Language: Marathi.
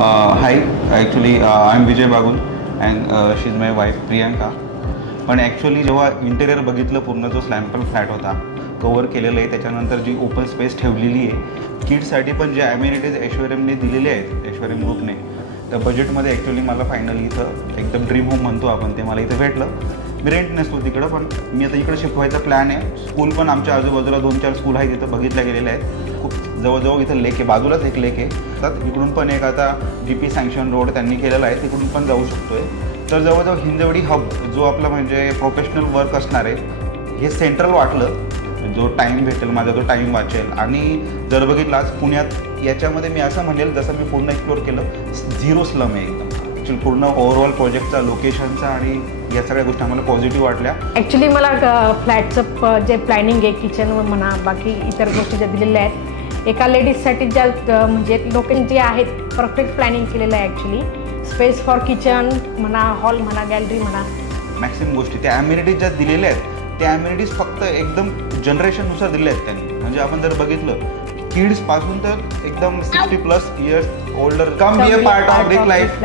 Hi, actually I'm Vijay Bagun and she's my wife Priyanka. पण ॲक्च्युली जेव्हा इंटेरियर बघितलं पूर्ण जो सॅम्पल फ्लॅट होता कवर केलेलं आहे, त्याच्यानंतर जी ओपन स्पेस ठेवलेली आहे किड्ससाठी पण जे ॲम्युनिटीज ऐश्वर्यमने दिलेले आहेत ऐश्वर्यम ग्रुपने, त्या बजेटमध्ये ॲक्च्युली मला फायनली इथं एकदम ड्रीम होम म्हणतो आपण ते मला इथं भेटलं. मी रेंट नसतो तिकडं, पण मी आता इकडं शिफ्ट व्हायचा प्लॅन आहे. स्कूल पण आमच्या आजूबाजूला 2-4 स्कूल आहेत तिथं बघितल्या गेलेल्या आहेत. खूप जवळजवळ इथं लेक आहे, बाजूलाच एक लेक आहे. तर इकडून पण एक आता GP सँक्शन रोड त्यांनी केलेला आहे, तिकडून पण जाऊ शकतो आहे. तर जवळजवळ हिंजवडी हब जो आपला म्हणजे प्रोफेशनल वर्क असणार आहे हे सेंट्रल वाटलं. जो टाईम भेटेल माझा तो टाईम वाचेल. आणि जर बघितलं आज पुण्यात याच्यामध्ये मी असं म्हणेल जसं मी पूर्ण एक्सप्लोर केलं, 0 स्लम आहे एकदम. ॲक्च्युली पूर्ण ओव्हरऑल प्रोजेक्टचा लोकेशनचा आणि या सगळ्या गोष्टी आम्हाला पॉझिटिव्ह वाटल्या. ॲक्च्युली मला फ्लॅटचं जे प्लॅनिंग आहे किचन म्हणा बाकी इतर गोष्टी ज्या दिलेल्या आहेत एका लेडीजसाठी ज्या म्हणजे लोकेशन जे आहेत परफेक्ट प्लॅनिंग केलेलं आहे. ॲक्च्युली स्पेस फॉर किचन म्हणा, हॉल म्हणा, गॅलरी म्हणा, मॅक्सिमम गोष्टी त्या ॲम्युनिटीज ज्या दिलेल्या आहेत त्या ॲम्युनिटीज फक्त एकदम जनरेशननुसार दिल्या आहेत त्यांनी. म्हणजे आपण जर बघितलं किड्सपासून तर एकदम 60+ years older come be a part of this life.